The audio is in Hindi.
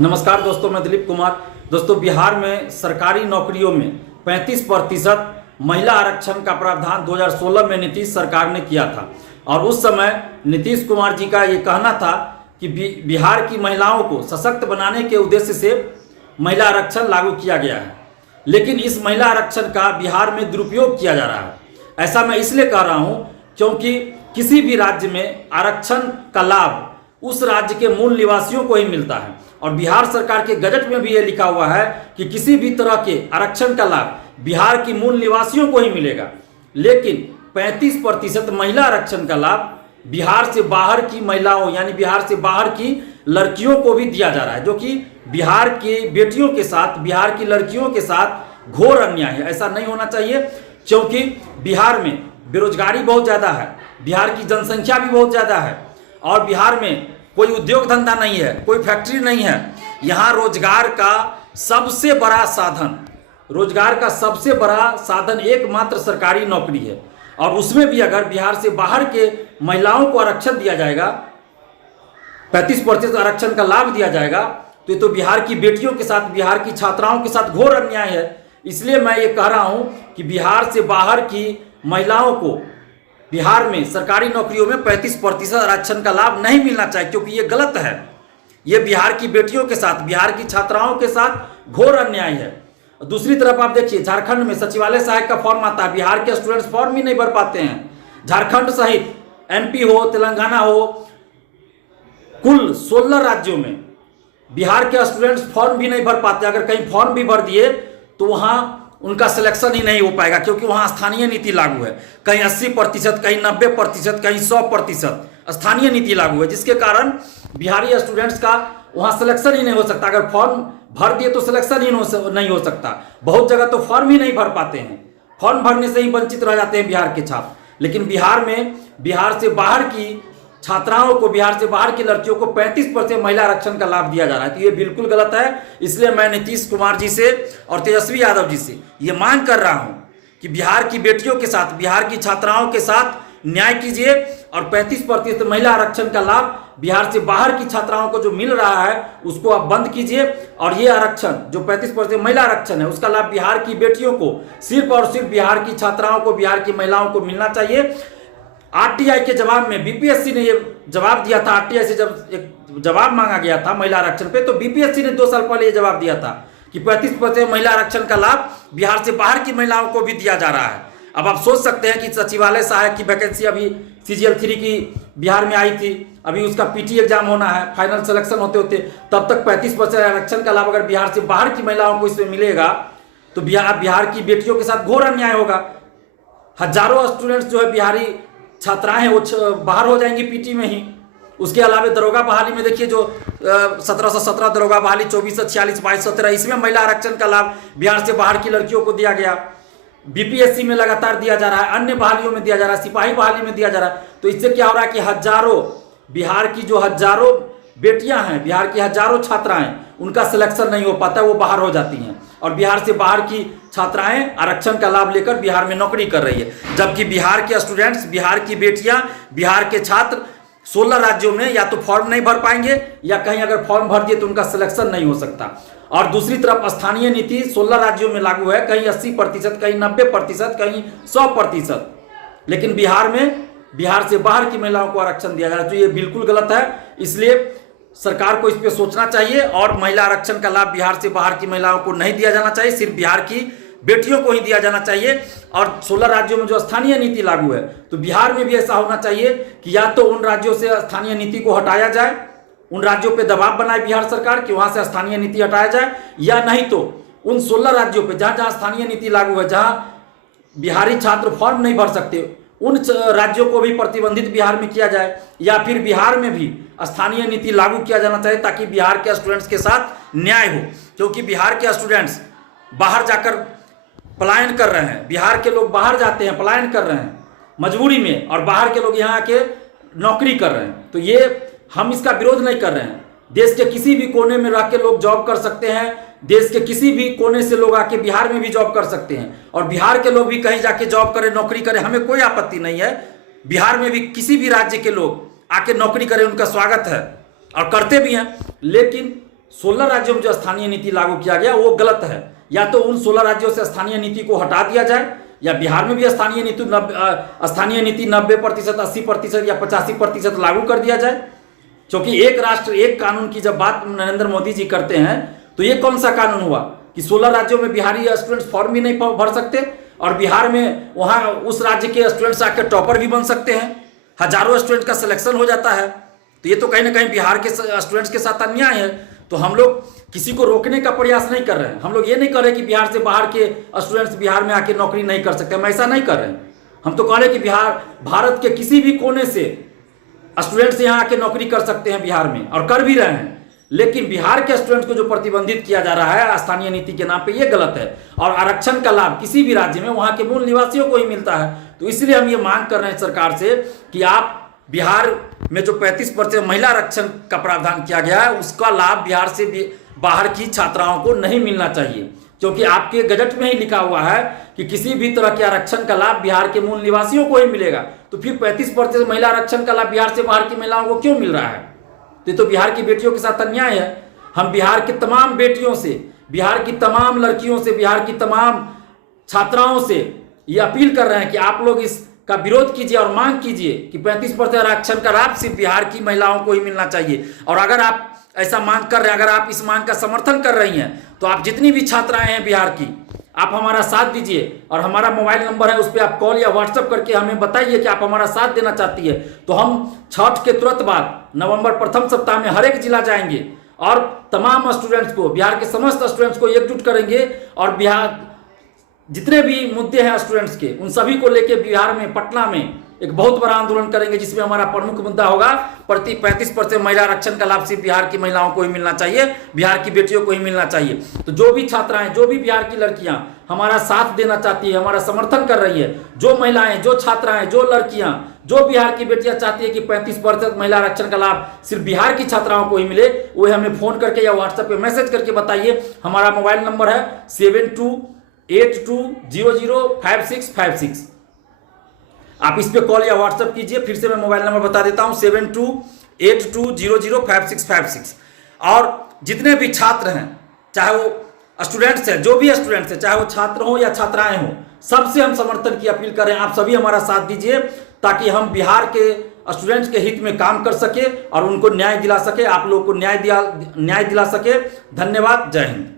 नमस्कार दोस्तों, मैं दिलीप कुमार। दोस्तों, बिहार में सरकारी नौकरियों में 35% महिला आरक्षण का प्रावधान 2016 में नीतीश सरकार ने किया था और उस समय नीतीश कुमार जी का ये कहना था कि बिहार की महिलाओं को सशक्त बनाने के उद्देश्य से महिला आरक्षण लागू किया गया है। लेकिन इस महिला आरक्षण का बिहार में दुरुपयोग किया जा रहा है। ऐसा मैं इसलिए कह रहा हूँ क्योंकि किसी भी राज्य में आरक्षण का लाभ उस राज्य के मूल निवासियों को ही मिलता है और बिहार सरकार के गजट में भी ये लिखा हुआ है कि किसी भी तरह के आरक्षण का लाभ बिहार की मूल निवासियों को ही मिलेगा। लेकिन 35% महिला आरक्षण का लाभ बिहार से बाहर की महिलाओं यानी बिहार से बाहर की लड़कियों को भी दिया जा रहा है, जो कि बिहार की बेटियों के साथ, बिहार की लड़कियों के साथ घोर अन्याय है। ऐसा नहीं होना चाहिए क्योंकि बिहार में बेरोजगारी बहुत ज़्यादा है, बिहार की जनसंख्या भी बहुत ज़्यादा है और बिहार में कोई उद्योग धंधा नहीं है, कोई फैक्ट्री नहीं है। यहाँ रोजगार का सबसे बड़ा साधन एकमात्र सरकारी नौकरी है और उसमें भी अगर बिहार से बाहर के महिलाओं को आरक्षण दिया जाएगा, 35% आरक्षण का लाभ दिया जाएगा, तो ये तो बिहार की बेटियों के साथ, बिहार की छात्राओं के साथ घोर अन्याय है। इसलिए मैं ये कह रहा हूँ कि बिहार से बाहर की महिलाओं को बिहार में सरकारी नौकरियों में 35% आरक्षण का लाभ नहीं मिलना चाहिए, क्योंकि ये गलत है। ये बिहार की बेटियों के साथ, बिहार की छात्राओं के साथ घोर अन्याय है। दूसरी तरफ आप देखिए, झारखंड में सचिवालय सहायक का फॉर्म आता है, बिहार के स्टूडेंट्स फॉर्म ही नहीं भर पाते हैं। झारखंड सहित एमपी हो, तेलंगाना हो, कुल 16 राज्यों में बिहार के स्टूडेंट्स फॉर्म भी नहीं भर पाते। अगर कहीं फॉर्म भी भर दिए तो वहाँ उनका सिलेक्शन ही नहीं हो पाएगा, क्योंकि वहाँ स्थानीय नीति लागू है। कहीं 80%, कहीं 90%, कहीं 100% स्थानीय नीति लागू है, जिसके कारण बिहारी स्टूडेंट्स का वहाँ सिलेक्शन ही नहीं हो सकता। अगर फॉर्म भर दिए तो सिलेक्शन ही नहीं हो सकता। बहुत जगह तो फॉर्म ही नहीं भर पाते हैं, फॉर्म भरने से ही वंचित रह जाते हैं बिहार के छात्र। लेकिन बिहार में बिहार से बाहर की छात्राओं को, बिहार से बाहर की लड़कियों को 35% महिला आरक्षण का लाभ दिया जा रहा है, तो ये बिल्कुल गलत है। इसलिए मैं नीतीश कुमार जी से और तेजस्वी यादव जी से ये मांग कर रहा हूं कि बिहार की बेटियों के साथ, बिहार की छात्राओं के साथ न्याय कीजिए और 35% महिला आरक्षण का लाभ बिहार से बाहर की छात्राओं को जो मिल रहा है उसको आप बंद कीजिए। और ये आरक्षण जो 35% महिला आरक्षण है उसका लाभ बिहार की बेटियों को, सिर्फ और सिर्फ बिहार की छात्राओं को, बिहार की महिलाओं को मिलना चाहिए। आरटीआई के जवाब में बीपीएससी ने ये जवाब दिया था। आरटीआई से जब एक जवाब मांगा गया था महिला आरक्षण पे, तो बीपीएससी ने 2 साल पहले ये जवाब दिया था कि 35% महिला आरक्षण का लाभ बिहार से बाहर की महिलाओं को भी दिया जा रहा है। अब आप सोच सकते हैं कि सचिवालय सहायक की वैकेंसी अभी CGL 3 की बिहार में आई थी, अभी उसका पीटी एग्जाम होना है, फाइनल सिलेक्शन होते होते तब तक 35% आरक्षण का लाभ अगर बिहार से बाहर की महिलाओं को इसमें मिलेगा तो बिहार की बेटियों के साथ घोर अन्याय होगा। हजारों स्टूडेंट्स जो है, बिहारी छात्राएं हैं, वो बाहर हो जाएंगी पीटी में ही। उसके अलावा दरोगा बहाली में देखिए, जो 1717 दरोगा बहाली, 2446, 2217, इसमें महिला आरक्षण का लाभ बिहार से बाहर की लड़कियों को दिया गया। बीपीएससी में लगातार दिया जा रहा है, अन्य बहालियों में दिया जा रहा है, सिपाही बहाली में दिया जा रहा है। तो इससे क्या हो रहा है कि हजारों बिहार की जो हजारों बेटियां हैं, बिहार की हजारों छात्राएं, उनका सिलेक्शन नहीं हो पाता, वो बाहर हो जाती हैं और बिहार से बाहर की छात्राएं आरक्षण का लाभ लेकर बिहार में नौकरी कर रही है। जबकि बिहार के स्टूडेंट्स, बिहार की बेटियां, बिहार के छात्र 16 राज्यों में या तो फॉर्म नहीं भर पाएंगे या कहीं अगर फॉर्म भर दिए तो उनका सिलेक्शन नहीं हो सकता। और दूसरी तरफ स्थानीय नीति 16 राज्यों में लागू है, कहीं 80%, कहीं 90%, कहीं 100%। लेकिन बिहार में बिहार से बाहर की महिलाओं को आरक्षण दिया जा रहा है, तो ये बिल्कुल गलत है। इसलिए सरकार को इस पे सोचना चाहिए और महिला आरक्षण का लाभ बिहार से बाहर की महिलाओं को नहीं दिया जाना चाहिए, सिर्फ बिहार की बेटियों को ही दिया जाना चाहिए। और 16 राज्यों में जो स्थानीय नीति लागू है, तो बिहार में भी ऐसा होना चाहिए कि या तो उन राज्यों से स्थानीय नीति को हटाया जाए, उन राज्यों पे दबाव बनाए बिहार सरकार कि वहां से स्थानीय नीति हटाया जाए, या नहीं तो उन 16 राज्यों पे जहां जहां स्थानीय नीति लागू है, जहां बिहारी छात्र फॉर्म नहीं भर सकते, उन राज्यों को भी प्रतिबंधित बिहार में किया जाए, या फिर बिहार में भी स्थानीय नीति लागू किया जाना चाहिए ताकि बिहार के स्टूडेंट्स के साथ न्याय हो। क्योंकि बिहार के स्टूडेंट्स बाहर जाकर पलायन कर रहे हैं, बिहार के लोग बाहर जाते हैं, पलायन कर रहे हैं मजबूरी में, और बाहर के लोग यहाँ आके नौकरी कर रहे हैं। तो ये हम इसका विरोध नहीं कर रहे हैं। देश के किसी भी कोने में रह के लोग जॉब कर सकते हैं, देश के किसी भी कोने से लोग आके बिहार में भी जॉब कर सकते हैं, और बिहार के लोग भी कहीं जाके जॉब करें, नौकरी करें, हमें कोई आपत्ति नहीं है। बिहार में भी किसी भी राज्य के लोग आके नौकरी करें, उनका स्वागत है और करते भी हैं। लेकिन 16 राज्यों में जो स्थानीय नीति लागू किया गया वो गलत है। या तो उन 16 राज्यों से स्थानीय नीति को हटा दिया जाए, या बिहार में भी स्थानीय नीति 90%, 80% या 85% लागू कर दिया जाए। क्योंकि एक राष्ट्र एक कानून की जब बात नरेंद्र मोदी जी करते हैं तो ये कौन सा कानून हुआ कि 16 राज्यों में बिहारी स्टूडेंट्स फॉर्म भी नहीं भर सकते, और बिहार में वहाँ उस राज्य के स्टूडेंट्स आकर टॉपर भी बन सकते हैं, हजारों स्टूडेंट का सिलेक्शन हो जाता है। तो ये तो कहीं ना कहीं बिहार के स्टूडेंट्स के साथ अन्याय है। तो हम लोग किसी को रोकने का प्रयास नहीं कर रहे हैं। हम लोग ये नहीं कर रहे कि बिहार से बाहर के स्टूडेंट्स बिहार में आके नौकरी नहीं कर सकते, हम ऐसा नहीं कर रहे हैं। हम तो कह रहे हैं कि भारत के किसी भी कोने से स्टूडेंट्स यहाँ आके नौकरी कर सकते हैं बिहार में, और कर भी रहे हैं। लेकिन बिहार के स्टूडेंट्स को जो प्रतिबंधित किया जा रहा है स्थानीय नीति के नाम पे, ये गलत है। और आरक्षण का लाभ किसी भी राज्य में वहाँ के मूल निवासियों को ही मिलता है। तो इसलिए हम ये मांग कर रहे हैं सरकार से कि आप बिहार में जो 35% महिला आरक्षण का प्रावधान किया गया है उसका लाभ बिहार से बाहर की छात्राओं को नहीं मिलना चाहिए, क्योंकि आपके गजट में ही लिखा हुआ है कि किसी भी तरह के आरक्षण का लाभ बिहार के मूल निवासियों को ही मिलेगा। तो फिर 35% महिला आरक्षण का लाभ बिहार से बाहर की महिलाओं को क्यों मिल रहा है? तो बिहार की बेटियों के साथ अन्याय है। हम बिहार की तमाम बेटियों से, बिहार की तमाम लड़कियों से, बिहार की तमाम छात्राओं से ये अपील कर रहे हैं कि आप लोग इसका विरोध कीजिए और मांग कीजिए कि 35% आरक्षण का लाभ सिर्फ बिहार की महिलाओं को ही मिलना चाहिए। और अगर आप ऐसा मांग कर रहे हैं, अगर आप इस मांग का समर्थन कर रही हैं, तो आप जितनी भी छात्राएं हैं बिहार की, आप हमारा साथ दीजिए। और हमारा मोबाइल नंबर है, उस पर आप कॉल या व्हाट्सएप करके हमें बताइए कि आप हमारा साथ देना चाहती है। तो हम छठ के तुरंत बाद नवंबर प्रथम सप्ताह में हर एक जिला जाएंगे और तमाम स्टूडेंट्स को, बिहार के समस्त स्टूडेंट्स को एकजुट करेंगे, और बिहार जितने भी मुद्दे हैं स्टूडेंट्स के, उन सभी को लेके बिहार में, पटना में एक बहुत बड़ा आंदोलन करेंगे, जिसमें हमारा प्रमुख मुद्दा होगा 35% महिला आरक्षण का लाभ सिर्फ बिहार की महिलाओं को ही मिलना चाहिए, बिहार की बेटियों को ही मिलना चाहिए। तो जो भी छात्राएं, जो भी बिहार की लड़कियां हमारा साथ देना चाहती है, हमारा समर्थन कर रही है, जो महिलाएं, जो छात्राएं, जो लड़कियां, जो बिहार की बेटियां चाहती है कि 35% महिला आरक्षण का लाभ सिर्फ बिहार की छात्राओं को ही मिले, वो हमें फोन करके या व्हाट्सएप पे मैसेज करके बताइए। हमारा मोबाइल नंबर है 7282005656। आप इस पे कॉल या व्हाट्सएप कीजिए। फिर से मैं मोबाइल नंबर बता देता हूं, 7282005656। और जितने भी छात्र हैं, चाहे वो स्टूडेंट्स हैं, जो भी स्टूडेंट्स हैं, चाहे वो छात्र हो या छात्राएं हो, सबसे हम समर्थन की अपील करें। आप सभी हमारा साथ दीजिए ताकि हम बिहार के स्टूडेंट्स के हित में काम कर सके और उनको न्याय दिला सके, आप लोगों को न्याय दिला सके। धन्यवाद। जय हिंद।